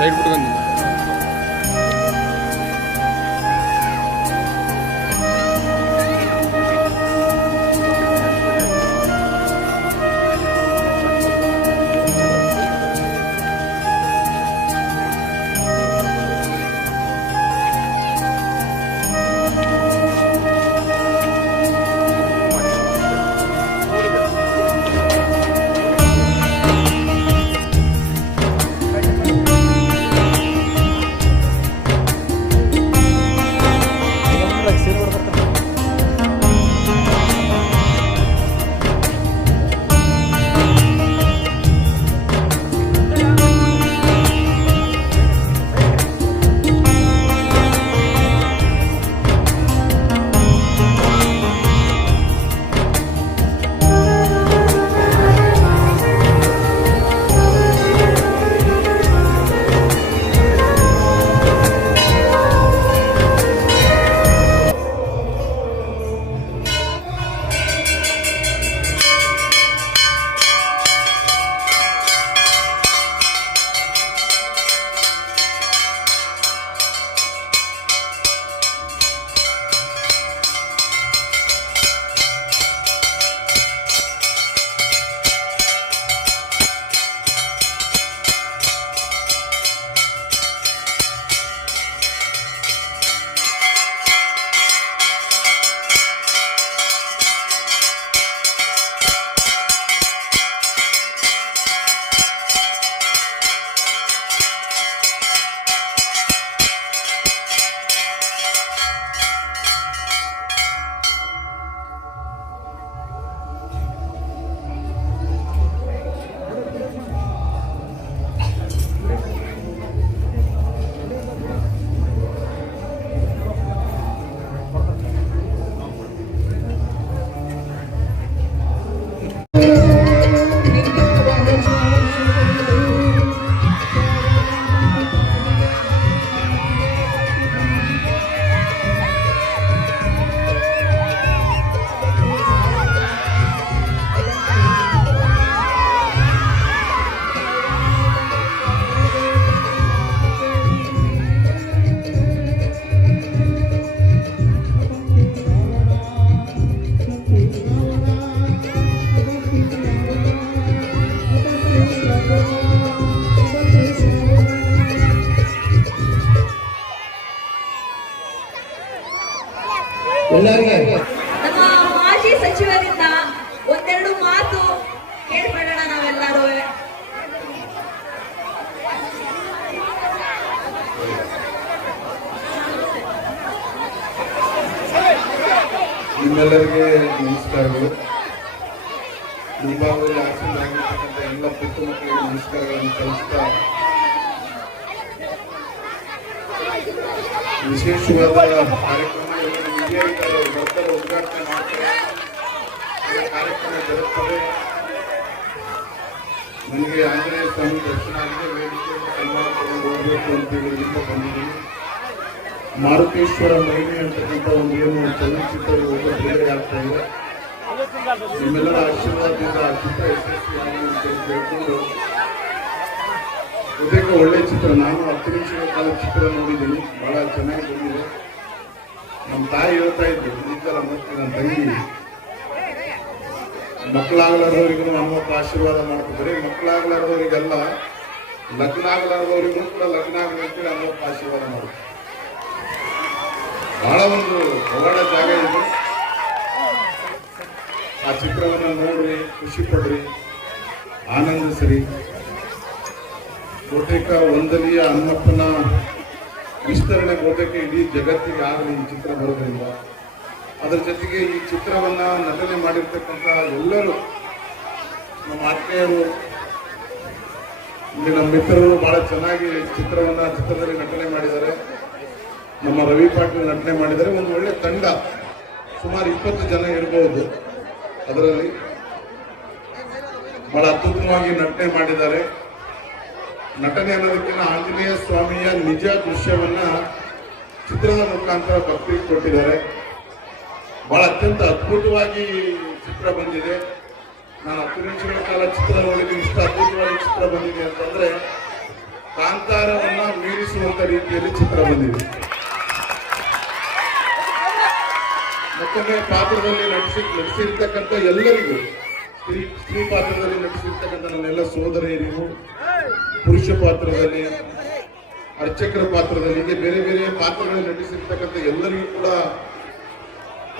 Side ಬಿಟ್ಕೊಂಡು ನಮ್ಮ ಮಾಜಿ ಸಚಿವರಿಂದ ಒಂದೆರಡು ಮಾತು ಕೇಳ್ಬಿಡೋಣ ನಾವೆಲ್ಲರೂ. ನಿಮ್ಮೆಲ್ಲರಿಗೆ ನಮಸ್ಕಾರಗಳು. ಮುಂಭಾಗದಲ್ಲಿ ಆಸೀನರಾಗಿರ್ತಕ್ಕಂಥ ಎಲ್ಲ ಪುಟ್ಟ ಮಕ್ಕಳಿಗೆ ನಮಸ್ಕಾರಗಳನ್ನು ಕಲಿಸ್ತಾ ವಿಶೇಷವಾದ ಕಾರ್ಯಕ್ರಮಗಳನ್ನು ಮೀಡಿಯಾ ಉದ್ಘಾಟನೆ ಮಾಡ್ತಾರೆ. ಕಾರ್ಯಕ್ರಮ ಜರುಗುತ್ತದೆ. ನನಗೆ ಆಂಜನೇಯ ಸ್ವಾಮಿ ದರ್ಶನ ಆಗಿದೆ. ವೇದಿಕೆಯನ್ನು ಸನ್ಮಾನ ತಗೊಂಡು ಹೋಗಬೇಕು ಅಂತ ಹೇಳೋದ್ರಿಂದ ಬಂದಿದ್ದೀನಿ. ಮಾರುತೇಶ್ವರ ಮಹಿಮೆ ಅಂತಕ್ಕಂಥ ಒಂದು ಏನು ಚಲನಚಿತ್ರ ಬಿಡುಗಡೆ ಆಗ್ತಾ ಇದೆ. ನಿಮ್ಮೆಲ್ಲರ ಆಶೀರ್ವಾದದಿಂದ ಆ ಚಿತ್ರ ಯಶಸ್ವಿಯಾಗಿ ಅಂತ ಕೇಳಿಕೊಂಡು ಬಹುತೇಕ ಒಳ್ಳೆ ಚಿತ್ರ. ನಾನು 10 ನಿಮಿಷಗಳ ಕಾಲ ಚಿತ್ರ ನೋಡಿದ್ದೀನಿ. ಬಹಳ ಚೆನ್ನಾಗಿ ಬಂದಿದೆ. ನಮ್ಮ ತಾಯಿ ಹೇಳ್ತಾ ಇದ್ರು, ಈಗಲ ಮತ್ತೆ ನನ್ನ ತಂಗಿ ಮಕ್ಕಳಾಗಲಾರದವರಿಗೂ ಹನುಮಪ್ಪ ಆಶೀರ್ವಾದ ಮಾಡ್ತಿದ್ದಾರೆ. ಮಕ್ಕಳಾಗಲಾರದವರಿಗೆಲ್ಲ ಲಗ್ನ ಆಗಲಾರದವರಿಗೂ ಕೂಡ ಲಗ್ನ ಆಗಲಿ ಅಂತೇಳಿ ಹನುಮಪ್ಪ ಆಶೀರ್ವಾದ ಮಾಡ್ತಾರೆ. ಬಹಳ ಒಂದು ಹೋರಾಟ ಜಾಗ ಇದೆ. ಆ ಚಿತ್ರವನ್ನು ನೋಡ್ರಿ, ಖುಷಿ ಪಡ್ರಿ, ಆನಂದಿಸ್ರಿ. ಬಹುತೇಕ ವಂದನೀಯ ಹನುಮಪ್ಪನ ವಿಸ್ತರಣೆ ಬಹುತೇಕ ಇಡೀ ಜಗತ್ತಿಗೆ ಆಗಲಿ ಈ ಚಿತ್ರ ಬರೋದ್ರಿಂದ. ಅದರ ಜೊತೆಗೆ ಈ ಚಿತ್ರವನ್ನ ನಟನೆ ಮಾಡಿರ್ತಕ್ಕಂಥ ಎಲ್ಲರೂ ನಮ್ಮ ಆತ್ಮೀಯರು, ಇಲ್ಲಿ ನಮ್ಮ ಮಿತ್ರರು ಬಹಳ ಚೆನ್ನಾಗಿ ಚಿತ್ರದಲ್ಲಿ ನಟನೆ ಮಾಡಿದ್ದಾರೆ. ನಮ್ಮ ರವಿ ಪಾಟೀಲ್ ನಟನೆ ಮಾಡಿದ್ದಾರೆ. ಒಂದು ಒಳ್ಳೆ ತಂಡ, ಸುಮಾರು 20 ಜನ ಇರಬಹುದು. ಅದರಲ್ಲಿ ಬಹಳ ಅತ್ಯುತ್ತಮವಾಗಿ ನಟನೆ ಮಾಡಿದ್ದಾರೆ. ನಟನೆ ಅನ್ನೋದಕ್ಕಿಂತ ಆಂಜನೇಯ ಸ್ವಾಮಿಯ ನಿಜ ದೃಶ್ಯವನ್ನ ಚಿತ್ರದ ಮುಖಾಂತರ ಭಕ್ತಿಗೆ ಕೊಟ್ಟಿದ್ದಾರೆ. ಬಹಳ ಅತ್ಯಂತ ಅದ್ಭುತವಾಗಿ ಚಿತ್ರ ಬಂದಿದೆ. ನಾನು 10 ನಿಮಿಷಗಳ ಕಾಲ ಚಿತ್ರ ನೋಡಿದ್ದೀನಿ. ಇಷ್ಟು ಅದ್ಭುತವಾಗಿ ಚಿತ್ರ ಬಂದಿದೆ ಅಂತಂದ್ರೆ ಕಾಂತಾರವನ್ನ ಮೀರಿಸುವಂತ ರೀತಿಯಲ್ಲಿ ಚಿತ್ರ ಬಂದಿದೆ. ಮತ್ತೊಮ್ಮೆ ಪಾತ್ರದಲ್ಲಿ ನಟಿಸಿರ್ತಕ್ಕಂಥ ಎಲ್ಲರಿಗೂ ಸ್ತ್ರೀ ಪಾತ್ರದಲ್ಲಿ ನಟಿಸಿರ್ತಕ್ಕಂಥ ನನ್ನೆಲ್ಲ ಸೋದರಿಯರಿಗೂ, ಪುರುಷ ಪಾತ್ರದಲ್ಲಿ, ಅರ್ಚಕರ ಪಾತ್ರದಲ್ಲಿ, ಹೀಗೆ ಬೇರೆ ಬೇರೆ ಪಾತ್ರಗಳಲ್ಲಿ ನಟಿಸಿರ್ತಕ್ಕಂಥ ಎಲ್ಲರಿಗೂ ಕೂಡ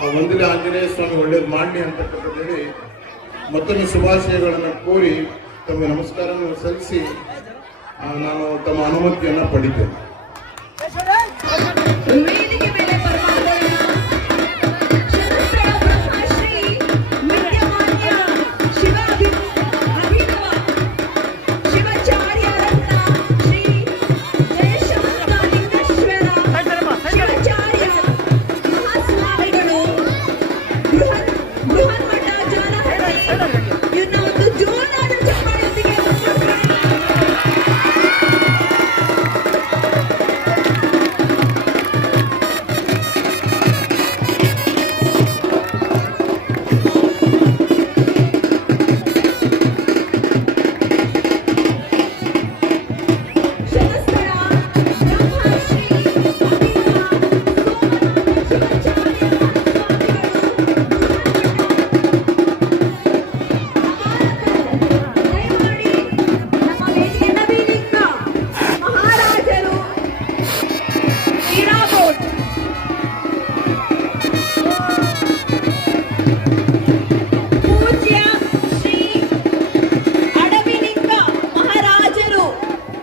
ಆ ವಂದಿಲೆ ಆಂಜನೇಯ ಸ್ವಾಮಿ ಒಳ್ಳೇದು ಮಾಡಿ ಅಂತಕ್ಕಂಥದ್ದು ಹೇಳಿ ಮತ್ತೊಮ್ಮೆ ಶುಭಾಶಯಗಳನ್ನು ಕೋರಿ ತಮಗೆ ನಮಸ್ಕಾರವನ್ನು ಸಲ್ಲಿಸಿ ನಾನು ತಮ್ಮ ಅನುಮತಿಯನ್ನು ಪಡಿತೇನೆ. ವೇದಿಕೆ ಮೇಲೆ ಬರಮಾಡೋಣ ಶರಸ್ಥಳ ಬ್ರಹ್ಮಶ್ರೀ ವಿದ್ಯಮಾನ್ಯ ಅಭಿನವ ಶಿವಾಚಾರ್ಯ ರತ್ನ ಶ್ರೀ ಜಯಶಾಂತ ಲಿಂಗೇಶ್ವರ ಶಿವಾಚಾರ್ಯ ಮಹಾಸ್ವಾಮಿಗಳು ಬೃಹನ್ಮಠ ಜಾಲಹಳ್ಳಿ ಇವನ್ನ ಒಂದು ಜೋರಾದ ಚಪ್ಪಾಳೆಯೊಂದಿಗೆ ಶರಸ್ಥಳ ಬ್ರಹ್ಮಶ್ರೀ ಅಭಿನವ ಸೋಮನಾಥ ಶಿವಾಚಾರ್ಯ ಮಹಾಸ್ವಾಮಿಗಳು ದಯಮಾಡಿ ನಮ್ಮ ವೇದಿಕೆ ನವೀಲಿಂಗ ಮಹಾರಾಜರು ಹೀರಾಗೋಡ್ ಪೂಜ್ಯ ಶ್ರೀ ಅಡವಿಲಿಂಗ ಮಹಾರಾಜರು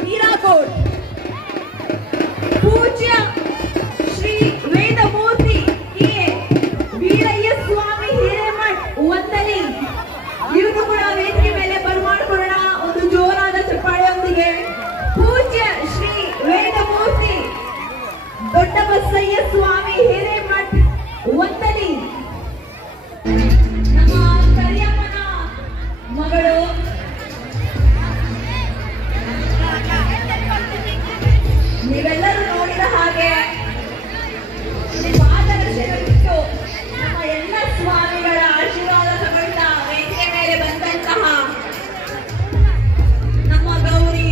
ಹೀರಾಗೋಡ್, ಪೂಜ್ಯ ಶ್ರೀ ವೇದಮೂರ್ತಿ ವೀರಯ್ಯ ಸ್ವಾಮಿ ಹಿರೇಮಠ್ ವಂದಲಿ ಇವರು ಕೂಡ ವೇದಿಕೆ ಮೇಲೆ ಬರಮಾಡ್ಕೊಳ್ಳೋಣ ಒಂದು ಜೋರಾದ ಚಪ್ಪಾಳೆಯೊಂದಿಗೆ. ಪೂಜ್ಯ ಶ್ರೀ ವೇದಮೂರ್ತಿ ದೊಡ್ಡಬಸಯ್ಯ ಸ್ವಾಮಿ ಹಿರೇಮಠ್ ವಂದಲಿ ನಮ್ಮ ಕರಿಯಮ್ಮನ ಮಗಳು ನೀವೆಲ್ಲರೂ ನೋಡಿದ ಹಾಗೆ ಮಾರ್ಗದರ್ಶನವಿತ್ತು ನಮ್ಮ ಎಲ್ಲ ಸ್ವಾಮಿಗಳ ಆಶೀರ್ವಾದ ತಗೊಳ್ತಾ ವೇದಿಕೆ ಮೇಲೆ ಬಂದಂತಹ ನಮ್ಮ ಗೌರಿ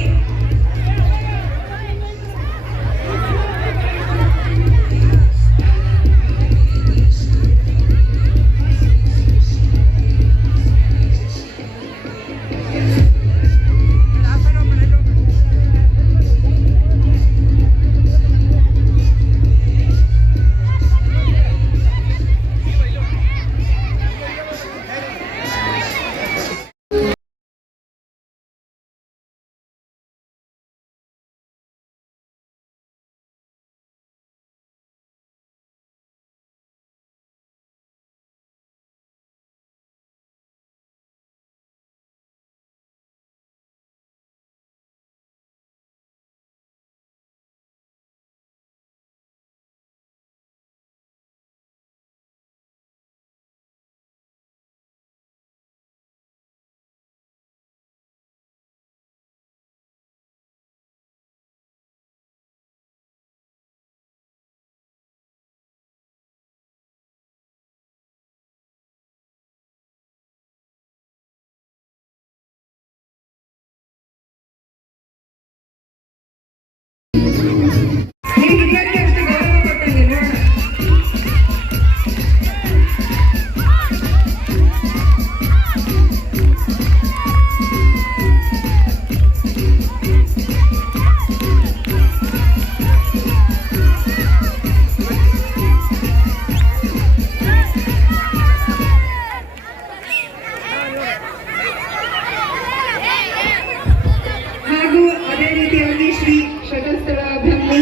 ಹಾಗೂ ಅದೇ ರೀತಿಯಾಗಿ ಶ್ರೀ ಶಟಸ್ಥಳ ಬ್ರಹ್ಮಿ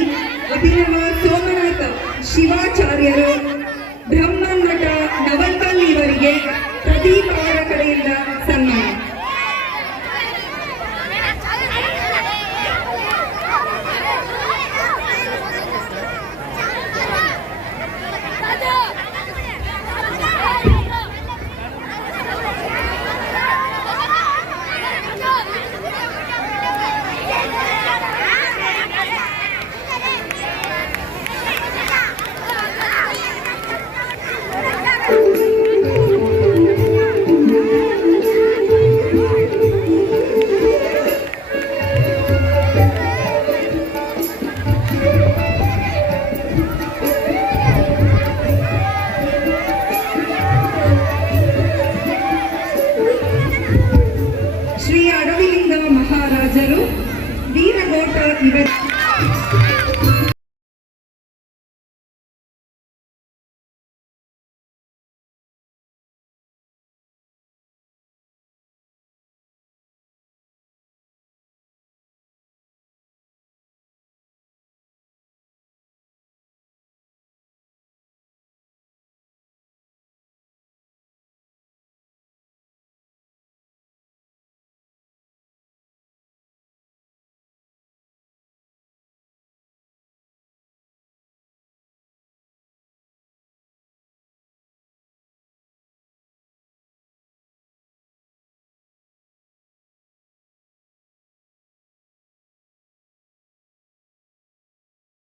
ಅಭಿನವ ಸೋಮನಾಥ ಶಿವಾಚಾರ್ಯರು ಬ್ರಹ್ಮನ್ಮಠ ನವಲ್ಕಲ್ ಇವರಿಗೆ ಪ್ರದೀಪ್ ಅವರ ಕಡೆಯಿಂದ ಸನ್ಮಾನ.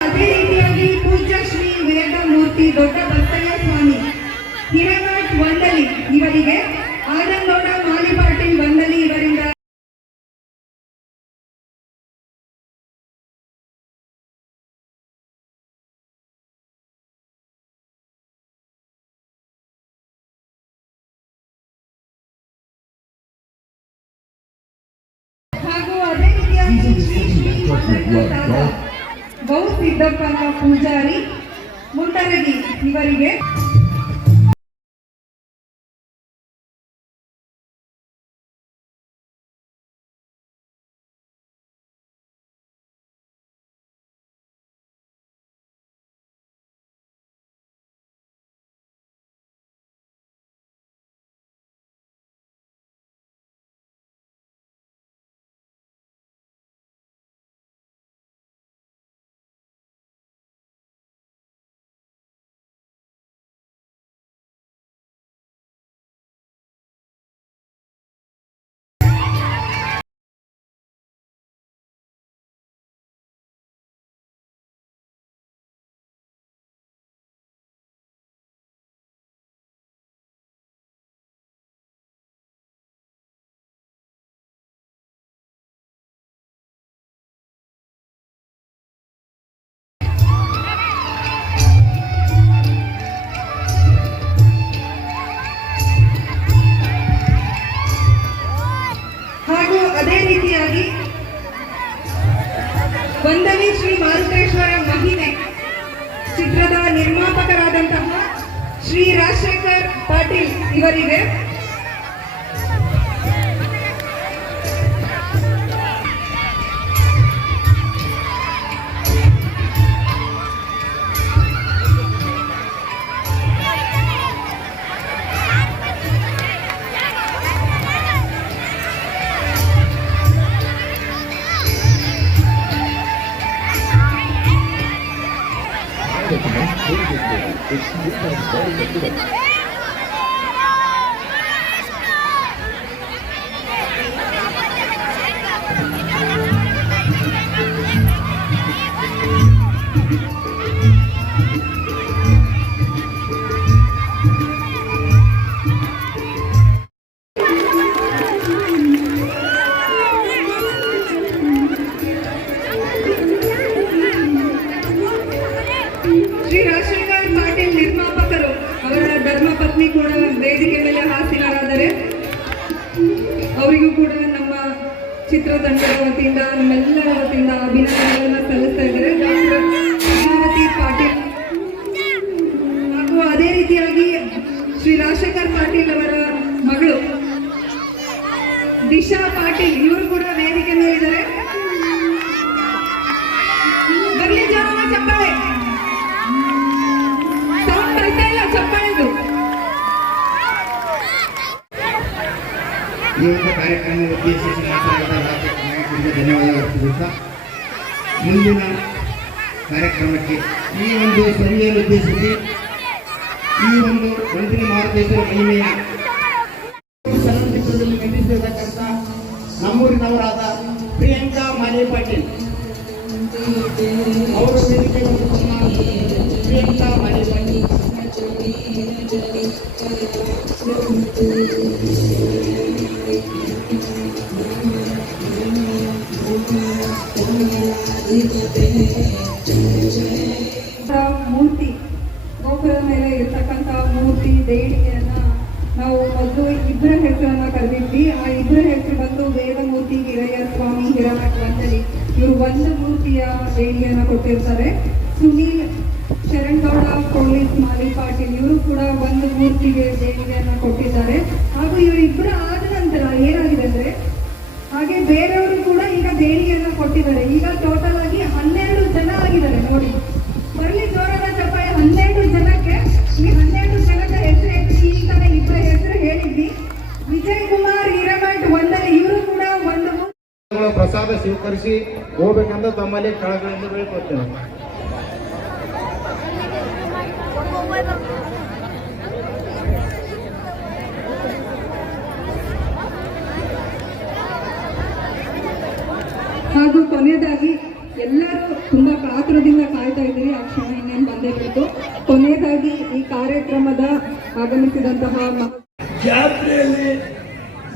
ಅದೇ ರೀತಿಯಾಗಿ ಪೂಜ್ಯ ಶ್ರೀ ವೇದಮೂರ್ತಿ ದೊಡ್ಡ ಬಸಯ್ಯ ಸ್ವಾಮಿ ಹಿರೇಮಠ್ ವಂದಲಿ ಇವರಿಗೆ ಆನಂದೋಡ ಮಾಲಿ ಪಾಟೀಲ್ ವಂದಲಿ ಇವರಿಂದ ಹಾಗೂ ಅದೇ ರೀತಿಯಾಗಿ ಗೌ ಸಿದ್ದಪ್ಪನ ಪೂಜಾರಿ ಮುಂಡರಗಿ ಇವರಿಗೆ ಹಾಗೂ ಅದೇ ರೀತಿಯಾಗಿ ವಂದನಿ ಶ್ರೀ ಮಾರುತೇಶ್ವರ ಮಹಿಮೆ ಚಿತ್ರದ ನಿರ್ಮಾಪಕರಾದಂತಹ ಶ್ರೀ ರಾಜಶೇಖರ್ ಪಾಟೀಲ್ ಇವರಿಗೆ ಶ್ರೀ ರಾಜಶೇಖರ್ ಪಾಟೀಲ್ ನಿರ್ಮಾಪಕರು ಅವರ ಧರ್ಮಪತ್ನಿ ಕೂಡ ವೇದಿಕೆ ಮೇಲೆ ಹಾಸೀನರಾದರೆ ಅವರಿಗೂ ಕೂಡ ನಮ್ಮ ಚಿತ್ರತಂಡದ ವತಿಯಿಂದ ನಮ್ಮೆಲ್ಲರ ವತಿಯಿಂದ ಅಭಿನಂದನೆಗಳನ್ನು ಸಲ್ಲಿಸ್ತಾ ಇದ್ದಾರೆ ಡಾಕ್ಟರ್ ಪದ್ಮಾವತಿ ಪಾಟೀಲ್. ಹಾಗೂ ಅದೇ ರೀತಿಯಾಗಿ ಶ್ರೀ ರಾಜಶೇಖರ್ ಪಾಟೀಲ್ ಅವರ ಮಗಳು ದಿಶಾ ಪಾಟೀಲ್ ಇವರು ಕೂಡ ವೇದಿಕೆ ಮೇಲಿದ್ದಾರೆ. ಬರ್ಲಿ ಜನ ಚಪ್ಪಾಳೆ, ಸೌಂಡ್ ಬರ್ತಾ ಇಲ್ಲ ಚಪ್ಪಾಳೆದು. ಈ ಒಂದು ಕಾರ್ಯಕ್ರಮ ಉದ್ದೇಶಿಸಿ ಮಾತನಾಡಿದ ರಾಜ್ಯಕ್ಕೆ ಧನ್ಯವಾದ ಅರ್ಪಿಸುತ್ತಾ ಮುಂದಿನ ಕಾರ್ಯಕ್ರಮಕ್ಕೆ ಈ ಒಂದು ಸಭೆಯನ್ನು ಉದ್ದೇಶಿಸಿ ಈ ಒಂದು ವಂದನಿ ಮಾರುತೇಶ್ವರ ಮಹಿಮೆಯ ಚಲನಚಿತ್ರದಲ್ಲಿ ನಟಿಸಿರತಕ್ಕಂಥ ನಮ್ಮೂರಿನವರಾದ ಪ್ರಿಯಾಂಕಾ ಮಾಲಿ ಪಾಟೀಲ್ ಅವರು ವೇದಿಕೆ ಪ್ರಿಯಾಂಕಾ ಮಾಲಿ ಪಾಟೀಲ್. ಮೂರ್ತಿ ಗೋಪುರದ ಮೇಲೆ ಇರ್ತಕ್ಕಂಥ ಮೂರ್ತಿ ದೇಣಿಗೆಯನ್ನ ನಾವು ಮೊದಲು ಇಬ್ಬರ ಹೆಸರನ್ನ ಕರೆದಿದ್ವಿ. ಆ ಇಬ್ಬರ ಹೆಸರು ಬಂದು ವೇದಮೂರ್ತಿ ಹಿರಯ್ಯ ಸ್ವಾಮಿ ಹಿರೇಮಠ ವಂದಲಿ. ಇವರು ಒಂದು ಮೂರ್ತಿಯ ದೇಣಿಗೆಯನ್ನು ಕೊಟ್ಟಿರ್ತಾರೆ. ಸುನೀಲ್ ಶರಣಗೌಡ ಪೊಲೀಸ್ ಮಾಲಿ ಪಾಟೀಲ್ ಇವರು ಕೂಡ ಒಂದು ಮೂರ್ತಿಗೆ ದೇಣಿಗೆಯನ್ನು ಕೊಟ್ಟಿದ್ದಾರೆ. ಹಾಗೂ ಇವರಿಬ್ಬರು ಆದ ನಂತರ ಏನಾಗಿದೆ ಅಂದ್ರೆ ಹಾಗೆ ಬೇರೆಯವರು ಕೂಡ ಈಗ ದೇಣಿಗೆಯನ್ನು ಕೊಟ್ಟಿದ್ದಾರೆ. ಈಗ ಟೋಟಲ್ ಆಗಿ 12 ಜನ ಆಗಿದ್ದಾರೆ ನೋಡಿ. ಬರಲಿ ಜೋರಾದ ಚಪ್ಪಾಳೆ 12 ಜನಕ್ಕೆ. ಈ 12 ಜನದ ಹೆಸರು ಈ ತರ ಇಬ್ಬರ ಹೆಸರು ಹೇಳಿದ್ವಿ. ವಿಜಯ್ ಕುಮಾರ್ ಹಿರೇಮಠ್ ವಂದನೆ ಇವರು ಕೂಡ ಒಂದು ಪ್ರಸಾದ ಸ್ವೀಕರಿಸಿ ಹೋಗ್ಬೇಕಂತ ತಮ್ಮಲ್ಲಿ ಕಳಕಳಿಯಿಂದ ಬೇಡ್ಕೊಳ್ತೇನೆ. ಹಾಗೂ ಕೊನೆಯದಾಗಿ ಎಲ್ಲರೂ ತುಂಬಾ ಕಾತುರದಿಂದ ಕಾಯ್ತಾ ಇದ್ದೀರಿ. ಆ ಕ್ಷಣ ಇನ್ನೇನು ಬಂದೇ ಬಿಟ್ಟು ಕೊನೆಯದಾಗಿ ಈ ಕಾರ್ಯಕ್ರಮದ ಆಗಮಿಸಿದಂತಹ ಜಾತ್ರೆಯಲ್ಲಿ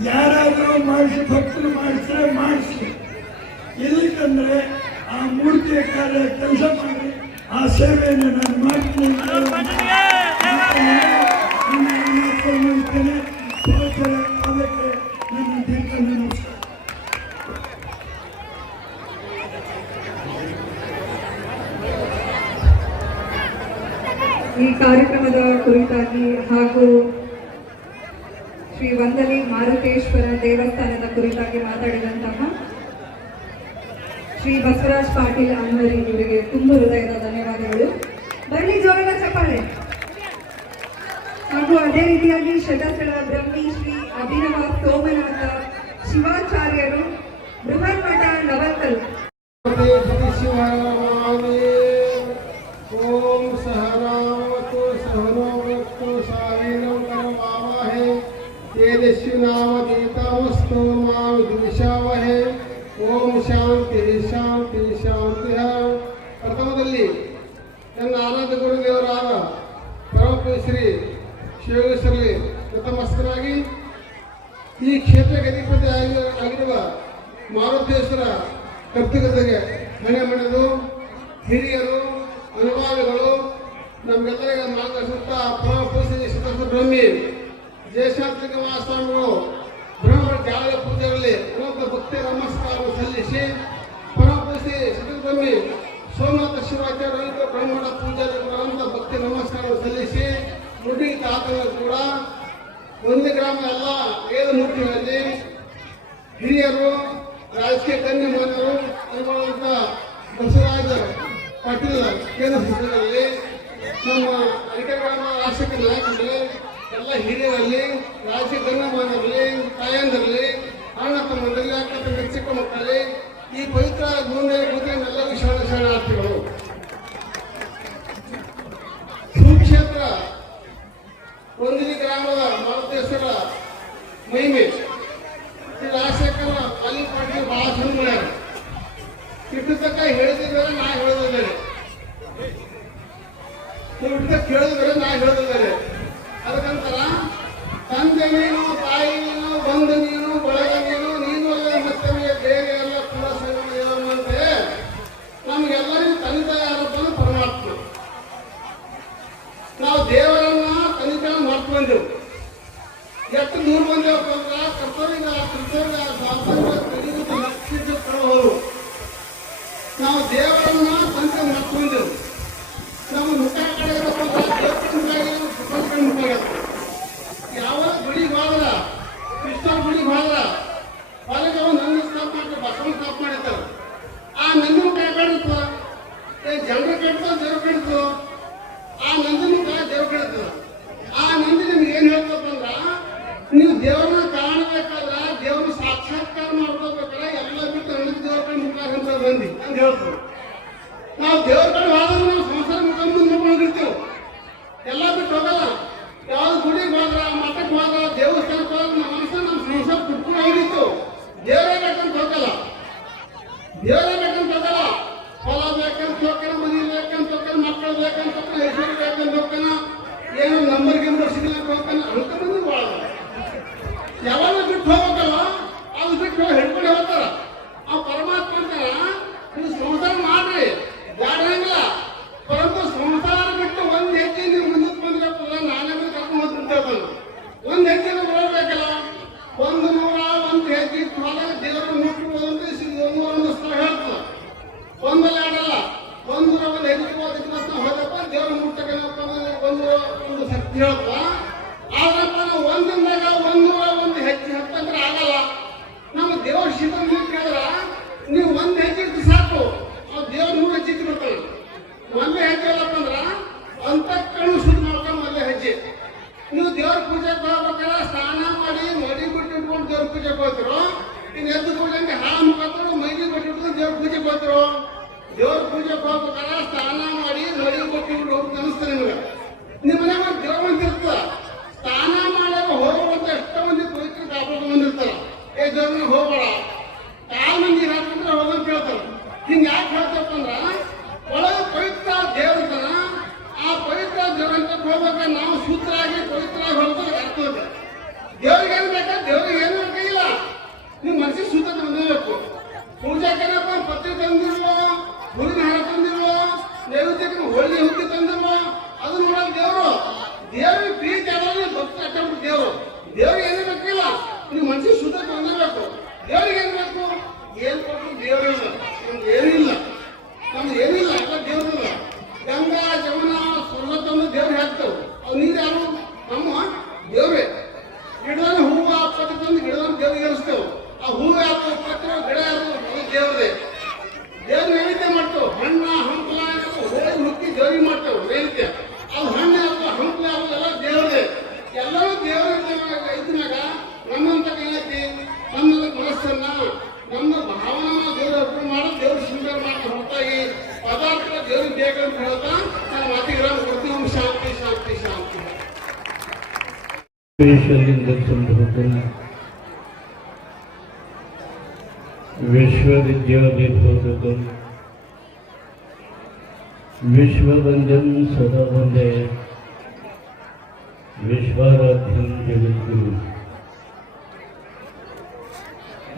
ಯಾರಾದರೂ ಮಾಡಿಸಿ ಭಕ್ತರು ಮಾಡಿಸಿದ್ರೆ ಮಾಡಿಸಿ, ಇಲ್ಲಿಕಂದ್ರೆ ಆ ಮೂರ್ತಿಯ ಕಾರ್ಯ ಕೆಲಸ ಮಾಡಿ ಆ ಸೇವೆಯನ್ನು ನಾನು ಮಾಡ್ತೀನಿ ಅಂತ ಮಾಡ್ತೇನೆ. ಅದಕ್ಕೆ ನನ್ನ ದೀರ್ಘ ನಮಸ್ಕಾರ. ಈ ಕಾರ್ಯಕ್ರಮದ ಕುರಿತಾಗಿ ಹಾಗೂ ಶ್ರೀ ವಂದಲಿ ಮಾರುತೇಶ್ವರ ದೇವಸ್ಥಾನದ ಕುರಿತಾಗಿ ಮಾತಾಡಿದಂತಹ ಶ್ರೀ ಬಸವರಾಜ್ ಪಾಟೀಲ್ ಅಣ್ಣವರಿ ಇವರಿಗೆ ತುಂಬ ಹೃದಯದ ಧನ್ಯವಾದಗಳು. ಬನ್ನಿ ಜೋರಾದ ಚಪ್ಪಾಳೆ. ಹಾಗೂ ಅದೇ ರೀತಿಯಾಗಿ ಶತಸ್ಥಳ ಬ್ರಹ್ಮಿ ಶ್ರೀ ಅಭಿನವ ಸೋಮನಾಥ ಶಿವಾಚಾರ್ಯರು ಬೃಹನ್ಮಠ ನವಲ್ಕಲ್. ಓಂ ಸಹನಾವತು ಸಹನೋವತ್ತು ಸಾವಿರಂ ಕರವಾವಹೈ ತೇಜಸ್ವಿನಾವಧೀತಮಸ್ತು ಮಾ ವಿದ್ವಿಷಾವಹೈ. ಓಂ ಶಾಂತಿ ಶಾಂತಿ ಶಾಂತಿ. ಪ್ರಥಮದಲ್ಲಿ ನನ್ನ ಆರಾಧ್ಯ ಗುರುದೇವರಾದ ಪರಮ ಶ್ರೀ ಶಿವೇಶ್ವರಲ್ಲಿ ನತಮಸ್ತರಾಗಿ ಈ ಕ್ಷೇತ್ರಕ್ಕೆ ಅಧಿಪತಿ ಆಗಿರುವ ಮಾರುತೇಶ್ವರ ಕರ್ತೃಗತೆಗೆ ಮನೆ ಮಣೆದು ಹಿರಿಯರು ಅನುಭಾವಿಗಳು ನಮ್ಮೆಲ್ಲರಿಗೆ ಮಾರ್ಗದರ್ಶಿಸುತ್ತಾ ಪರಮ ಪೂಜ್ಯ ಶ್ರೀ ಬ್ರಹ್ಮಿ ಜಯಶಾಸ್ತ್ರಿಕ ಮಹಾಸ್ವಾಮಿಗಳು ಬ್ರಹ್ಮ ಜಾಗ ಪೂಜೆಗಳಲ್ಲಿ ಅನಂತ ಭಕ್ತಿ ನಮಸ್ಕಾರ ಸಲ್ಲಿಸಿ ಪರಮ ಪೂಜ್ಯ ಶ್ರೀ ಬ್ರಹ್ಮಿ ಸೋಮನಾಥ ಶಿವಾಚಾರ್ಯ ಬ್ರಹ್ಮಣ ಪೂಜೆಯಲ್ಲಿ ಅನಂತ ಭಕ್ತಿ ನಮಸ್ಕಾರ ಸಲ್ಲಿಸಿ ನುಡಿ ತಾತಗಳು ಕೂಡ ಒಂದು ಗ್ರಾಮ ಎಲ್ಲ 7 ಮೂರ್ತಿಗಳಲ್ಲಿ ಹಿರಿಯರು ರಾಜಕೀಯ ಗಣ್ಯಮಾನ್ಯರು ಅನುಭವಂತ ಬಸವರಾಜ ಪಾಟೀಲ್ ಕೇಂದ್ರ ಸಂಸ್ಥೆಗಳಲ್ಲಿ ನಮ್ಮ ಅಧಿಕಾರ ಗ್ರಾಮ ರಾಷ್ಟ್ರೀಯ ನಾಯಕರಲ್ಲಿ ಎಲ್ಲ ಹಿರಿಯರಲ್ಲಿ ರಾಜಕೀಯ ಗಣ್ಯಮಾನ್ಯರಲ್ಲಿ ತಾಯಂದರಲ್ಲಿ ಅಣ್ಣ ತಮ್ಮಂದರಲ್ಲಿ ಅಕ್ಕ ತಂಗಿ ಚಿಕ್ಕ ಮಕ್ಕಳಲ್ಲಿ ಈ ಪವಿತ್ರ ಮುಂದೆ ಎಲ್ಲರಿಗೂ ಶರಣಾರ್ಥಿಗಳು. ಸುಕ್ಷೇತ್ರ ಒಂದಿನಿ ಗ್ರಾಮದ ಮಾರುತೇಶ್ವರ ಮಹಿಮೆ ಶ್ರೀ ರಾಜಶೇಖರ ಅಲಿ ಪಾಟೀಲ್ ಬಹಳ ಸುಂದರ ಇಟ್ಟು ತಕ್ಕ ಹೇಳಿದ್ರೆ ನಾ ಹೇಳೋದಿದ್ದಾರೆ, ಇಟ್ಟು ಕೇಳಿದ್ರೆ ನಾ ಹೇಳೋದಿದ್ದಾರೆ. ಅದಕ್ಕಂತರ ತಂದೆ ನೀನು, ತಾಯಿ ನೀನು, ಬಂಧು ನೀನು, ಬಳಗ ನೀನು, ನೀನು ಮತ್ತೆ ಬೇರೆ ಎಲ್ಲ ಕೂಡ ಅಂತೆ ನಮಗೆಲ್ಲರಿಗೂ ತಂದೆ ಯಾರಪ್ಪ ಪರಮಾತ್ಮ. ನಾವು ದೇವರನ್ನ ತಂದೆ ಮಾಡ್ತು ಬಂದೆವು. ಎಷ್ಟು ದೂರ ಬಂದೇವಪ್ಪ ಅಂದ್ರೆ ಕರ್ತವ್ಯ ಅವರು ನಾವು ದೇವರನ್ನ ತಂದೆ ಮಾಡ್ತು ಬಂದೆವು. ನಮ್ಮ ಮುಖ ಕಡೆ ಮುಖ ಯಾವ ಗುಡಿಗೆ ಹೋದ್ರ ಕೃಷ್ಣ ಗುಡಿಗೆ ಹೋದ್ರ ಹೊರಗೆ ನಂದಿ ಸ್ಟಾಪ್ ಮಾಡ್ತಾರೆ, ಬಸವನ ಸ್ಟಾಪ್ ಮಾಡಿರ್ತಾರೆ. ಆ ನಂದಿನ ಕೈ ಕಾಣಿಸ್ತ ಜನರು ಕೆಡ್ತೋ ದೇವ್ರು ಕೆಡ್ತು, ಆ ನಂದಿನ ದೇವ್ರು ಕೆಡ್ತದ. ಆ ನಂದಿ ನಿಮ್ಗೆ ಏನ್ ಹೇಳ್ತಪ್ಪ ಅಂದ್ರ ನೀವು ದೇವ್ರನ್ನ ಕಾಣಬೇಕಾದ್ರ ದೇವ್ರ ಸಾಕ್ಷಾತ್ಕಾರ ಮಾಡ್ಕೋಬೇಕಾದ್ರೆ ಎಲ್ಲ ಬಿಟ್ಟು ನನಗೆ ದೇವ್ರ ಕಡೆ ಮುಖ ಅಂತ ಬಂದಿ ಅಂತ ಹೇಳ್ತಾರೆ. ನಾವು ದೇವ್ರ ಕಡೆ ಹೋದ್ರೆ ನಾವು ಸಂಸಾರ ಮುಖ ಮುಂದೆ ಹೋಗಿರ್ತೇವೆ, ಎಲ್ಲ ಬಿಟ್ಟು ಹೋಗಲ್ಲ. ಯಾವ್ದು ಗುಡಿಗೆ ಹೋದ್ರ ಮಠಕ್ಕೆ ಹೋದ್ರ ದೇವಸ್ಥಾನಕ್ಕೆ ಹೋದ್ರ ನಮ್ಮ ಮನಸ್ಸು ನಮ್ಮ ಸಂಸಾರ ಕುಟ್ಕೊಂಡು ಹೋಗಿತ್ತು. ದೇವರೇ ಬೇಕಂತ ಹೋಗಲ್ಲ, ದೇವರೇ ಬೇಕಂತ ಹೋಗಲ್ಲ. ಹೊಲ ಬೇಕಂತ ಹೋಗ್ತಾನ, ಮನೆ ಬೇಕಂತ ಹೋಗ್ತಾನ, ಮಕ್ಕಳು ಬೇಕಂತ ಹೋಗ್ತಾನ, ಹೆಸರು ಬೇಕಂತ ಹೋಗ್ತಾನ, ಏನೋ ನಂಬರ್ ಗಿಂಬರ್ ಸಿಗ್ಲಕ್ಕೆ ಹೋಗ್ತಾನ. ಅಂತ ಮಂದಿ ಭಾಳ ಯಾವಾಗ ಬಿಟ್ಟು ಹೋಗ್ಬೇಕಲ್ಲ ಅದು ಬಿಟ್ಟು ಹಿಡ್ಕೊಂಡು ಹೋಗ್ತಾರ. ಆ ಪರಮಾತ್ಮ ಅಂತಾರ ನೀವು ಸಂಸಾರ ಮಾಡ್ರಿ, ಬ್ಯಾಡಂಗಿಲ್ಲ ಪೂಜೆಗೆ ಹೋಗ್ಬೇಕಾದ್ರೆ ಸ್ನಾನ ಮಾಡಿ ಮಡಿ ಬಿಟ್ಟು ಇಟ್ಕೊಂಡು ದೇವ್ರ ಪೂಜೆಗೆ ಹೋಗ್ತಿರೋ ಇನ್ನು ಎದ್ದು ಪೂಜೆಗೆ ಹಾಲು ಮುಖಾಂತರ ಮೈಲಿ ಬಿಟ್ಟು ಇಟ್ಕೊಂಡು ದೇವ್ರ ಪೂಜೆಗೆ ಹೋಗ್ತಿರೋ ದೇವ್ರ ಪೂಜೆಗೆ ಹೋಗ್ಬೇಕಾದ್ರೆ ಸ್ನಾನ ಮಾಡಿ ಮಡಿ ಬಿಟ್ಟು ಇಟ್ಕೊಂಡು ಹೋಗಿ ಅನಿಸ್ತಾರೆ ನಿಮಗೆ ನಿಮ್ಮ ಮನೆ ದೇವ್ರ ಮಂದಿ ಇರ್ತದ ಸ್ನಾನ ಮಾಡ್ಯಾರ ಹೋಗುವಂತ ಎಷ್ಟೋ ಮಂದಿ ಪವಿತ್ರ ಕಾಪಾಡ್ಕೊಂಡು ಬಂದಿರ್ತಾರ ಏ ದೇವ್ರನ್ನ ಹೋಗ್ಬೇಡ ಕಾಲ್ ಮಂದಿ ಹಾಕಂದ್ರೆ ಹೋಗಂತ ಕೇಳ್ತಾರ ಹಿಂಗೆ ಯಾಕೆ ಹೇಳ್ತಪ್ಪ ಅಂದ್ರ ಒಳಗೆ ಪವಿತ್ರ ದೇವ್ರತನ ಆ ಪವಿತ್ರ ದೇವ್ರಂತ ಹೋಗ್ಬೇಕಾದ್ರೆ ನಾವು ಶುದ್ಧರಾಗಿ ಪವಿತ್ರರಾಗಿ ಹೋಗ್ತಾರೆ ಆಗ್ತದೆ ದೇವ್ರಿಗೆ ಏನು ಬೇಕಾ ದೇವ್ರಿಗೆ ಏನು ಬೇಕಾಗಿಲ್ಲ ನೀವು ಮನಸ್ಸಿಗೆ ಶುದ್ಧತೆ ಬಂದಿರಬೇಕು ಪೂಜಾಕೇನಪ್ಪ ಪತ್ರಿ ತಂದಿಲ್ವೋ ಹೂವಿನ ಹಾರ ತಂದಿಲ್ವೋ ನೈವೇದ್ಯಕ್ಕೆ ಹೋಳಿ ಹುಟ್ಟಿ ತಂದಿಲ್ವೋ ಅದು ನೋಡೋದು ದೇವರು ದೇವ್ರಿಗೆ ಪ್ರೀತಿ ಆಡೋದು ಭಕ್ತಿ ಅಟ್ಟಬಿಟ್ಟು ದೇವ್ರಿಗೆ ಏನು ಬೇಕಿಲ್ಲ ನೀವು ಮನಸ್ಸಿಗೆ ಶುದ್ಧತೆ ಬಂದಿರಬೇಕು ದೇವ್ರಿಗೆ ಏನು ಬೇಕು ಏನು ಕೊಟ್ಟು ದೇವರಿಲ್ಲ ನಮ್ಗೆ ಏನಿಲ್ಲ ಎಲ್ಲ ದೇವ್ರಿಲ್ಲ ಗಂಗಾ ಜಮುನಾ ಸ್ವರ್ಗತ್ತನ್ನು ದೇವ್ರಿಗೆ ಹಾಕ್ತೇವೆ ಅವು ನೀರು ಯಾರು ನಮ್ಮ ದೇವ್ರೇ ಗಿಡದಲ್ಲಿ ಹೂವು ಪತ್ರೆ ತಂದು ಗಿಡದಲ್ಲಿ ದೇವ್ರಿಗೆ ಏರಿಸ್ತೇವೆ ಆ ಹೂವು ಯಾರು ಪತ್ರ ಗಿಡ ಯಾರು ಅದು ದೇವ್ರದೇ ದೇವ್ರ ನೈವೇದ್ಯ ಮಾಡ್ತೇವೆ ಹಣ್ಣ ಹಂಪಲ ಹೋಳಿ ಹುಕ್ಕಿ ದೇವ್ರಿಗೆ ಮಾಡ್ತೇವೆ ನೈವೇದ್ಯ ಅದು ಹಣ್ಣು ಯಾರು ಹಂಪಲ ಯಾರು ಎಲ್ಲ ದೇವ್ರದೇ ಎಲ್ಲರೂ ದೇವ್ರ ಇದ್ದಾಗ ನಮ್ಮಂತ ಕೈಯತಿ ನಮ್ಮ ಮನಸ್ಸನ್ನ ನಮ್ಮ ಭಾವನ ದೇವ್ರ ಅರ್ಪಣೆ ಮಾಡಿ ದೇವ್ರ ಶೃಂಗಾರ ಮಾಡಿ ಹೊರತಾಗಿ ಪದಾರ್ಥ ದೇವ್ರಿಗೆ ಬೇಕಂತ ಹೇಳ್ತಾ ನಾನು ಮಾತಿಗೆ ವಿರಾಮ ಕೊಡ್ತೀವಿ ಶಾಂತಿ ಶಾಂತಿ ಶಾಂತಿ ವಿಶ್ವಲಿಂಗ ಸಂಭೂತನ ವಿಶ್ವವಿದ್ಯಾವಿಭೂತಕಂ ವಿಶ್ವವಂದ್ಯಂ ಸದಾ ವಂದೇ ವಿಶ್ವಾರಾಧ್ಯಂ ಜಗದ್ಗುರು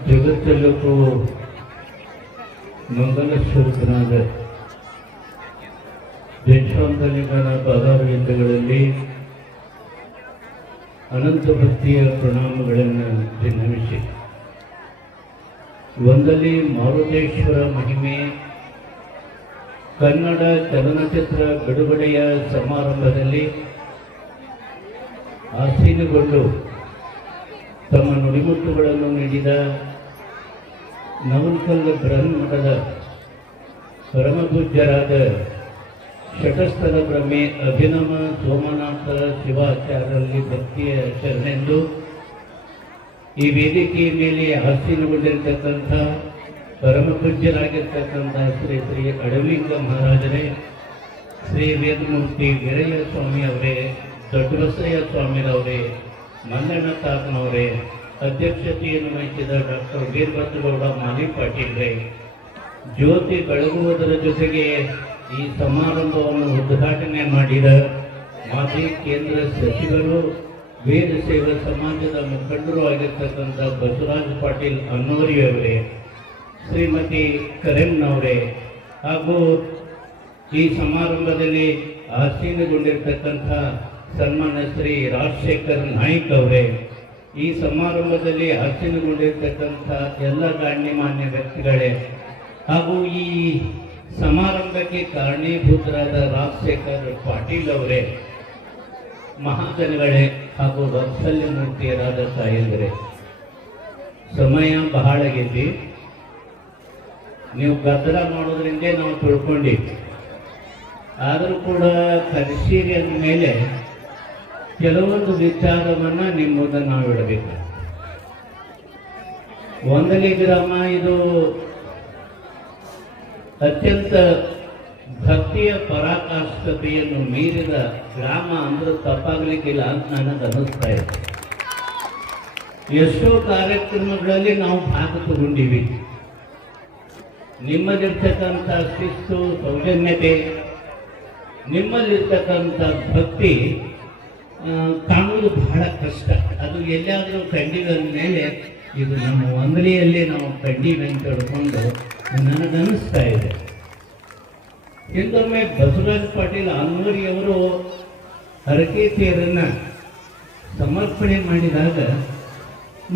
ಜಗತ್ತೆಲ್ಲಕ್ಕೂ ಮಂಗಲ ಸ್ವರೂಪನಾದ ದೇಶಾಂತಲಿಂಗನ ಪಾದಾರವಿಂದಗಳಲ್ಲಿ ಅನಂತ ಭಕ್ತಿಯ ಪ್ರಣಾಮಗಳನ್ನು ಭಿನ್ನವಿಸಿ ಒಂದಲ್ಲಿ ಮಾರುತೇಶ್ವರ ಮಹಿಮೆ ಕನ್ನಡ ಚಲನಚಿತ್ರ ಬಿಡುಗಡೆಯ ಸಮಾರಂಭದಲ್ಲಿ ಆಸೀನಗೊಂಡು ತಮ್ಮ ನುಡಿಮುತ್ತುಗಳನ್ನು ನೀಡಿದ ನವಲ್ಕಲ್ ಬೃಹನ್ಮಠದ ಪರಮಪೂಜ್ಯರಾದ ಶಟಸ್ಥಲ ಬ್ರಹ್ಮೆ ಅಭಿನವ ಸೋಮನಾಥ ಶಿವಾಚಾರ್ಯರಲ್ಲಿ ಭಕ್ತಿಯ ಶರಣೆಂದು ಈ ವೇದಿಕೆಯ ಮೇಲೆ ಆಸೀನಗೊಂಡಿರ್ತಕ್ಕಂಥ ಪರಮಪೂಜ್ಯರಾಗಿರ್ತಕ್ಕಂಥ ಶ್ರೀ ಶ್ರೀ ಅಡವಿಂಗ ಮಹಾರಾಜರೇ, ಶ್ರೀ ವೇದಮೂರ್ತಿ ವೀರಯ್ಯ ಸ್ವಾಮಿ ಅವರೇ, ದೊಡ್ಡಬಸಯ್ಯ ಸ್ವಾಮಿರವರೇ, ಮಂದಣ್ಣ ತಾತನವರೇ, ಅಧ್ಯಕ್ಷತೆಯನ್ನು ವಹಿಸಿದ ಡಾಕ್ಟರ್ ವೀರಭದ್ರಗೌಡ ಮಾಲಿ ಪಾಟೀಲ್ರೇ, ಜ್ಯೋತಿ ಬೆಳಗುವುದರ ಜೊತೆಗೆ ಈ ಸಮಾರಂಭವನ್ನು ಉದ್ಘಾಟನೆ ಮಾಡಿದ ಮಾಜಿ ಕೇಂದ್ರ ಸಚಿವರು, ವೇದ ಸೇವಾ ಸಮಾಜದ ಮುಖಂಡರು ಆಗಿರ್ತಕ್ಕಂಥ ಬಸವರಾಜ ಪಾಟೀಲ್ ಅನ್ನೋರಿಯವರೇ, ಶ್ರೀಮತಿ ಕರೆಮ್ನವರೇ, ಹಾಗೂ ಈ ಸಮಾರಂಭದಲ್ಲಿ ಆಸೀನಗೊಂಡಿರ್ತಕ್ಕಂಥ ಸನ್ಮಾನ್ಯ ಶ್ರೀ ರಾಜಶೇಖರ್ ನಾಯ್ಕ್ ಅವರೇ, ಈ ಸಮಾರಂಭದಲ್ಲಿ ಆಸೀನಗೊಂಡಿರ್ತಕ್ಕಂಥ ಎಲ್ಲ ಗಣ್ಯಮಾನ್ಯ ವ್ಯಕ್ತಿಗಳೇ, ಹಾಗೂ ಈ ಸಮಾರಂಭಕ್ಕೆ ಕಾರಣೀಭೂತರಾದ ರಾಜಶೇಖರ್ ಪಾಟೀಲ್ ಅವರೇ, ಮಹಾಜನಗಳೇ ಹಾಗೂ ವಾತ್ಸಲ್ಯ ಮೂರ್ತಿಯರಾದ ತಾಯಂದಿರೇ, ಸಮಯ ಬಹಳ ಆಗೈತಿ. ನೀವು ಗದ್ದಲ ಮಾಡೋದ್ರಿಂದ ನಾವು ತಿಳ್ಕೊಂಡಿವಿ. ಆದರೂ ಕೂಡ ಕಲಿಸೀರಿ ಅಂದ ಮೇಲೆ ಕೆಲವೊಂದು ವಿಚಾರವನ್ನ ನಿಮ್ಮ ಮುಂದೆ ನಾವು ಇಡಬೇಕು. ಒಂದನೇ ಗ್ರಾಮ ಇದು ಅತ್ಯಂತ ಭಕ್ತಿಯ ಪರಾಕಾಷ್ಠತೆಯನ್ನು ಮೀರಿದ ಗ್ರಾಮ ಅಂದ್ರೆ ತಪ್ಪಾಗಲಿಕ್ಕಿಲ್ಲ ಅಂತ ನನಗೆ ಅನ್ನಿಸ್ತಾ ಇದೆ. ಎಷ್ಟೋ ಕಾರ್ಯಕ್ರಮಗಳಲ್ಲಿ ನಾವು ಭಾಗ ತಗೊಂಡಿವಿ. ನಿಮ್ಮಲ್ಲಿರ್ತಕ್ಕಂಥ ಶಿಸ್ತು, ಸೌಜನ್ಯತೆ, ನಿಮ್ಮಲ್ಲಿರ್ತಕ್ಕಂಥ ಭಕ್ತಿ ಕಾಣುವುದು ಬಹಳ ಕಷ್ಟ. ಅದು ಎಲ್ಲಾದರೂ ಕಂಡಿದ ಮೇಲೆ ಇದು ನಮ್ಮ ಒಂದಲಿಯಲ್ಲಿ ನಾವು ಕಂಡಿವಿ ಅಂತ ಹೇಳ್ಕೊಂಡು ನನಗನ್ನಿಸ್ತಾ ಇದೆ. ಹಿಂದೊಮ್ಮೆ ಬಸವರಾಜ ಪಾಟೀಲ್ ಅನ್ನೂರಿಯವರು ಹರಕೆ ತೇರನ್ನ ಸಮರ್ಪಣೆ ಮಾಡಿದಾಗ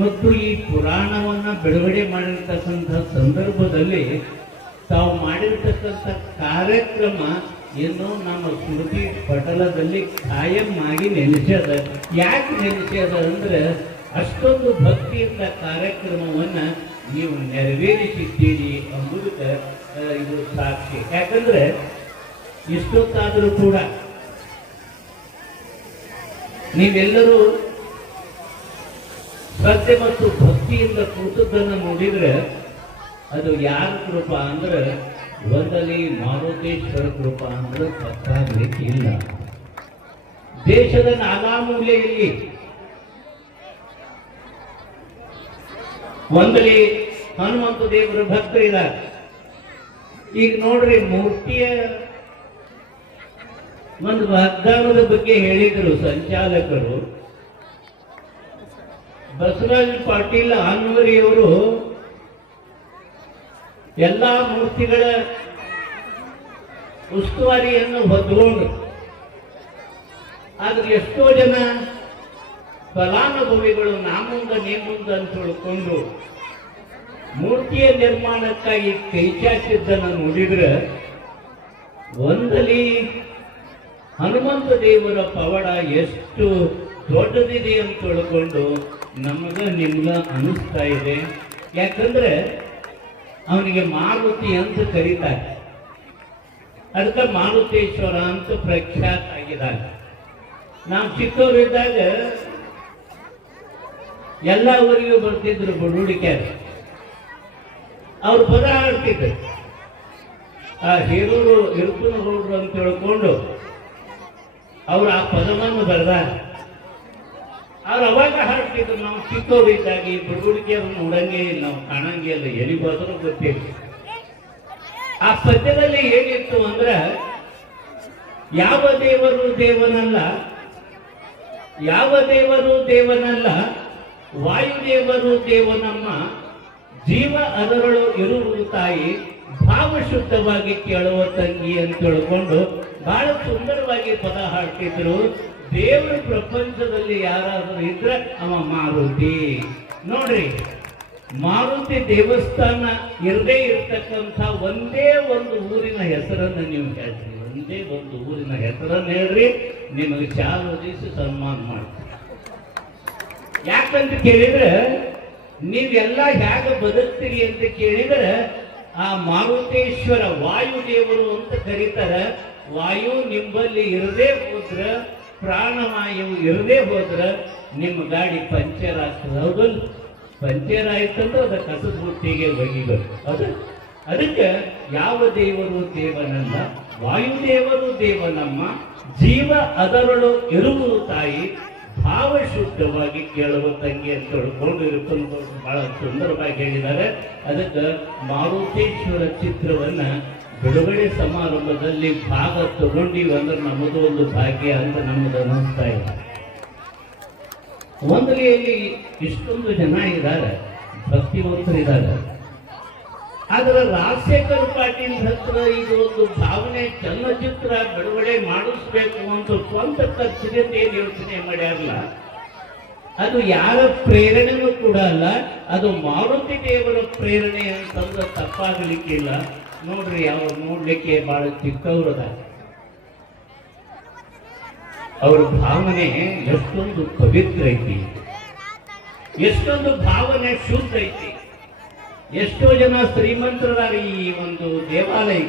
ಮತ್ತು ಈ ಪುರಾಣವನ್ನು ಬಿಡುಗಡೆ ಮಾಡಿರ್ತಕ್ಕಂಥ ಸಂದರ್ಭದಲ್ಲಿ ತಾವು ಮಾಡಿರ್ತಕ್ಕಂಥ ಕಾರ್ಯಕ್ರಮ ಏನು ನಮ್ಮ ಸ್ಮೃತಿ ಪಟಲದಲ್ಲಿ ಕಾಯಂ ಆಗಿ ನೆಲೆಸ್ಯದ. ಯಾಕೆ ನೆಲೆಸ್ಯದ ಅಂದ್ರೆ ಅಷ್ಟೊಂದು ಭಕ್ತಿಯಿಂದ ಕಾರ್ಯಕ್ರಮವನ್ನು ನೀವು ನೆರವೇರಿಸಿದ್ದೀರಿ ಎಂಬುದಕ್ಕೆ ಇದು ಸಾಕ್ಷಿ. ಯಾಕಂದ್ರೆ ಇಷ್ಟೊತ್ತಾದರೂ ಕೂಡ ನೀವೆಲ್ಲರೂ ಶ್ರದ್ಧೆ ಮತ್ತು ಭಕ್ತಿಯಿಂದ ಕೂತದ್ದನ್ನು ನೋಡಿದ್ರೆ ಅದು ಯಾರ ಕೃಪಾ ಅಂದ್ರೆ ಒಂದಲ್ಲಿ ಮಾರುತೇಶ್ವರ ಕೃಪಾ ಅಂದ್ರೆ ತಪ್ಪಾಗ್ಲಿಕ್ಕೆ ಇಲ್ಲ. ದೇಶದ ನಾನಾ ಮೂಲೆಯಲ್ಲಿ ಒಂದಲ್ಲಿ ಹನುಮಂತ ದೇವರ ಭಕ್ತರಿದ್ದಾರೆ. ಈಗ ನೋಡ್ರಿ, ಮೂರ್ತಿಯ ಒಂದು ವಾಗ್ದಾನದ ಬಗ್ಗೆ ಹೇಳಿದರು ಸಂಚಾಲಕರು. ಬಸವರಾಜ್ ಪಾಟೀಲ್ ಆನ್ವರಿಯವರು ಎಲ್ಲಾ ಮೂರ್ತಿಗಳ ಉಸ್ತುವಾರಿಯನ್ನು ಹೊದ್ಕೊಂಡು, ಆದ್ರೆ ಎಷ್ಟೋ ಜನ ಫಲಾನುಭವಿಗಳು ನಾಮುಂದ ನೇಮುಂದ ಅಂತ ತಿಳ್ಕೊಂಡು ಮೂರ್ತಿಯ ನಿರ್ಮಾಣಕ್ಕಾಗಿ ಕೈ ಚಾಚಿದ್ದನ್ನು ನೋಡಿದ್ರೆ ಒಂದಲ್ಲಿ ಹನುಮಂತ ದೇವರ ಪವಾಡ ಎಷ್ಟು ದೊಡ್ಡದಿದೆ ಅಂತ ತಿಳ್ಕೊಂಡು ನಿಮ್ಗ ಅನಿಸ್ತಾ ಇದೆ. ಯಾಕಂದ್ರೆ ಅವನಿಗೆ ಮಾರುತಿ ಅಂತ ಕರೀತಾರೆ, ಅದಕ್ಕೆ ಮಾರುತೇಶ್ವರ ಅಂತ ಪ್ರಖ್ಯಾತ ಆಗಿದ್ದಾರೆ. ನಾವು ಚಿಕ್ಕವರಿದ್ದಾಗ ಎಲ್ಲ ಊರಿಗೂ ಬರ್ತಿದ್ರು ಬಡುಡಿಕ್ಯಾರು, ಅವ್ರು ಪದ ಹಾಡ್ತಿದ್ರು. ಆ ಹಿರೂರು ಇರುಪನಗೌಡರು ಅಂತ ತಿಳ್ಕೊಂಡು ಅವ್ರು ಆ ಪದವನ್ನು ಬರೆದಾರ. ಅವ್ರು ಅವಾಗ ಹಾಡ್ತಿದ್ರು. ನಾವು ಚಿಕ್ಕವರಿದ್ದಾಗ ಈ ಬಡುಡಿಕೆಯನ್ನು ನೋಡಂಗೆ ಇಲ್ಲ, ನಾವು ಕಾಣಂಗೆ ಇಲ್ಲ, ಎಲ್ಲಿಗೆ ಹೋದ್ರೂ ಗೊತ್ತಿಲ್ಲ. ಆ ಪದ್ಯದಲ್ಲಿ ಏನಿತ್ತು ಅಂದ್ರೆ, ಯಾವ ದೇವರು ದೇವನಲ್ಲ, ಯಾವ ದೇವರು ದೇವನಲ್ಲ, ವಾಯುದೇವರು ದೇವನಮ್ಮ, ಜೀವ ಅದರಳು ಇರುವುದು ತಾಯಿ, ಭಾವ ಶುದ್ಧವಾಗಿ ಕೇಳುವ ತಂಗಿ ಅಂತ ತಿಳ್ಕೊಂಡು ಬಹಳ ಸುಂದರವಾಗಿ ಪದ ಹಾಡ್ತಿದ್ರು. ದೇವರ ಪ್ರಪಂಚದಲ್ಲಿ ಯಾರಾದರೂ ಇದ್ರೆ ಅವ ಮಾರುತಿ. ನೋಡ್ರಿ, ಮಾರುತಿ ದೇವಸ್ಥಾನ ಇರದೇ ಇರ್ತಕ್ಕಂಥ ಒಂದೇ ಒಂದು ಊರಿನ ಹೆಸರನ್ನು ನೀವು ಹೇಳ್ರಿ, ಒಂದೇ ಒಂದು ಊರಿನ ಹೆಸರನ್ನು ಹೇಳ್ರಿ, ನಿಮಗೆ ಚಾಲು ಒದಿಸಿ ಸನ್ಮಾನ ಮಾಡ್ತೀವಿ. ಯಾಕಂತ ಕೇಳಿದ್ರೆ, ನೀವೆಲ್ಲ ಹೇಗೆ ಬದುಕ್ತೀರಿ ಅಂತ ಕೇಳಿದ್ರೆ, ಆ ಮಾರುತೇಶ್ವರ ವಾಯುದೇವರು ಅಂತ ಕರೀತಾರೆ. ವಾಯು ನಿಮ್ಮಲ್ಲಿ ಇರದೇ ಹೋದ್ರ, ಪ್ರಾಣವಾಯು ಇರದೇ ಹೋದ್ರ ನಿಮ್ಮ ಗಾಡಿ ಪಂಚರ್ ಆಗ್ತದೆ. ಹೌದಲ್ಲ? ಪಂಚರ್ ಆಯ್ತಂದ್ರೆ ಅದ ಕಸದ ಬುಟ್ಟಿಗೆ ಒಗಿಬೇಕು. ಅದಕ್ಕೆ ಯಾವ ದೇವರು ದೇವನಲ್ಲ, ವಾಯುದೇವರು ದೇವನಮ್ಮ, ಜೀವ ಅದರಳು ಇರುವುದು ತಾಯಿ, ಭಾವ ಶುದ್ಧವಾಗಿ ಕೇಳುವ ತಂಗಿ ಅಂತ ತಿಳ್ಕೊಂಡು ಇರುಕೊಂಡು ಬಹಳ ಸುಂದರವಾಗಿ ಹೇಳಿದ್ದಾರೆ. ಅದಕ್ಕೆ ಮಾರುತೇಶ್ವರ ಚಿತ್ರವನ್ನ ಬಿಡುಗಡೆ ಸಮಾರಂಭದಲ್ಲಿ ಭಾಗ ತಗೊಂಡಿವಿ ಅಂದ್ರೆ ನಮ್ಮದು ಒಂದು ಭಾಗ್ಯ ಅಂತ ನಮ್ಮದು ಅನ್ನಿಸ್ತಾ ಇದೆ. ಒಂದಲಿಯಲ್ಲಿ ಇಷ್ಟೊಂದು ಜನ ಇದ್ದಾರೆ, ಭಕ್ತಿವಂತರಿದ್ದಾರೆ. ಆದ್ರೆ ರಾಜಶೇಖರ್ ಪಾಟೀಲ್ ಹತ್ರ ಇದು ಒಂದು ಭಾವನೆ, ಚಲನಚಿತ್ರ ಬಿಡುಗಡೆ ಮಾಡಿಸ್ಬೇಕು ಅಂತ ಸ್ವಂತ ಖರ್ಚಿನಿಂದ ಏನು ಯೋಚನೆ ಮಾಡ್ಯಾರಲ್ಲ, ಅದು ಯಾರ ಪ್ರೇರಣೆನೂ ಕೂಡ ಅಲ್ಲ, ಅದು ಮಾರುತಿ ದೇವರ ಪ್ರೇರಣೆ ಅಂತಂದ್ರೆ ತಪ್ಪಾಗಲಿಕ್ಕಿಲ್ಲ. ನೋಡ್ರಿ, ಅವ್ರು ನೋಡ್ಲಿಕ್ಕೆ ಬಹಳ ಚಿಕ್ಕವರದ, ಅವ್ರ ಭಾವನೆ ಎಷ್ಟೊಂದು ಪವಿತ್ರ ಐತಿ, ಎಷ್ಟೊಂದು ಭಾವನೆ ಶುದ್ಧ ಐತಿ. ಎಷ್ಟೋ ಜನ ಶ್ರೀಮಂತರಾದ ಈ ಒಂದು ದೇವಾಲಯ,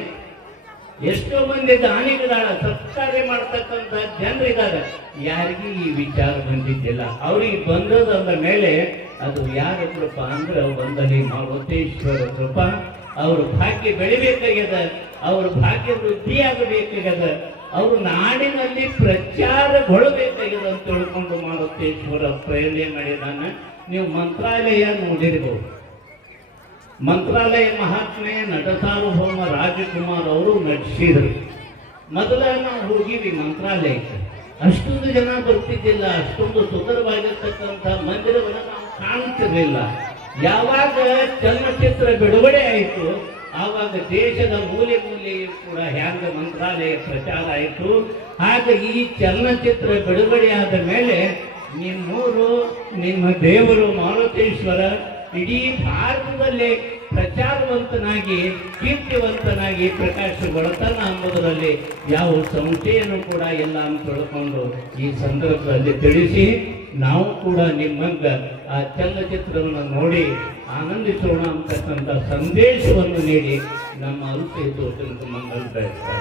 ಎಷ್ಟೋ ಮಂದಿ ದಾನಿಗಳಾದ, ಸತ್ಕಾರ್ಯ ಮಾಡ್ತಕ್ಕಂಥ ಜನರಿದ್ದಾರೆ. ಯಾರಿಗೂ ಈ ವಿಚಾರ ಬಂದಿದ್ದಿಲ್ಲ. ಅವ್ರಿಗೆ ಬಂದದಂದ ಮೇಲೆ ಅದು ಯಾರ ಕೃಪಾ ಅಂದ್ರೆ ಒಂದಲ್ಲಿ ಮಾರುತೇಶ್ವರ ಕೃಪಾ. ಅವ್ರ ಭಾಗ್ಯ ಬೆಳಿಬೇಕಾಗ್ಯದ, ಅವ್ರ ಭಾಗ್ಯ ವೃದ್ಧಿ ಆಗಬೇಕಾಗ್ಯದ, ಅವ್ರ ನಾಡಿನಲ್ಲಿ ಪ್ರಚಾರಗೊಳ್ಳಬೇಕಾಗ್ಯದ ಅಂತ ತಿಳ್ಕೊಂಡು ಮಾರುತೇಶ್ವರ ಪ್ರೇರಣೆ ಮಾಡಿದಾನ. ನೀವು ಮಂತ್ರಾಲಯ ನೋಡಿರ್ಬೋದು. ಮಂತ್ರಾಲಯ ಮಹಾತ್ಮೆಯ ನಟಸಾರ್ವಭೌಮ ರಾಜಕುಮಾರ್ ಅವರು ನಡೆಸಿದರು. ಮೊದಲ ನಾವು ಹೋಗಿವಿ ಮಂತ್ರಾಲಯಕ್ಕೆ, ಅಷ್ಟೊಂದು ಜನ ಬರ್ತಿದ್ದಿಲ್ಲ, ಅಷ್ಟೊಂದು ಸುಂದರವಾಗಿರ್ತಕ್ಕಂಥ ಮಂದಿರವನ್ನು ನಾವು ಕಾಣ್ತಿರ್ಲಿಲ್ಲ. ಯಾವಾಗ ಚಲನಚಿತ್ರ ಬಿಡುಗಡೆ ಆಯಿತು, ಆವಾಗ ದೇಶದ ಮೂಲೆ ಮೂಲೆಯೂ ಕೂಡ ಹ್ಯಾಂಗ ಮಂತ್ರಾಲಯ ಪ್ರಚಾರ ಆಯಿತು. ಹಾಗೆ ಈ ಚಲನಚಿತ್ರ ಬಿಡುಗಡೆ ಆದ ಮೇಲೆ ನಿಮ್ಮೂರು, ನಿಮ್ಮ ದೇವರು ಮಾರುತೇಶ್ವರ ಇಡೀ ಭಾರತದಲ್ಲಿ ಪ್ರಚಾರವಂತನಾಗಿ, ಕೀರ್ತಿವಂತನಾಗಿ ಪ್ರಕಾಶಗೊಳ್ತಾನ ಎಂಬುದರಲ್ಲಿ ಯಾವ ಸಂಶಯನೂ ಕೂಡ ಇಲ್ಲ ಅಂತ ತಿಳ್ಕೊಂಡು ಈ ಸಂದರ್ಭದಲ್ಲಿ ತಿಳಿಸಿ, ನಾವು ಕೂಡ ನಿಮ್ಮಂಗ ಆ ಚಲನಚಿತ್ರವನ್ನು ನೋಡಿ ಆನಂದಿಸೋಣ ಅಂತಕ್ಕಂಥ ಸಂದೇಶವನ್ನು ನೀಡಿ ನಮ್ಮ ಅಲ್ಪ ಮಂಗಲ್ ಬಯಸ್ತಾ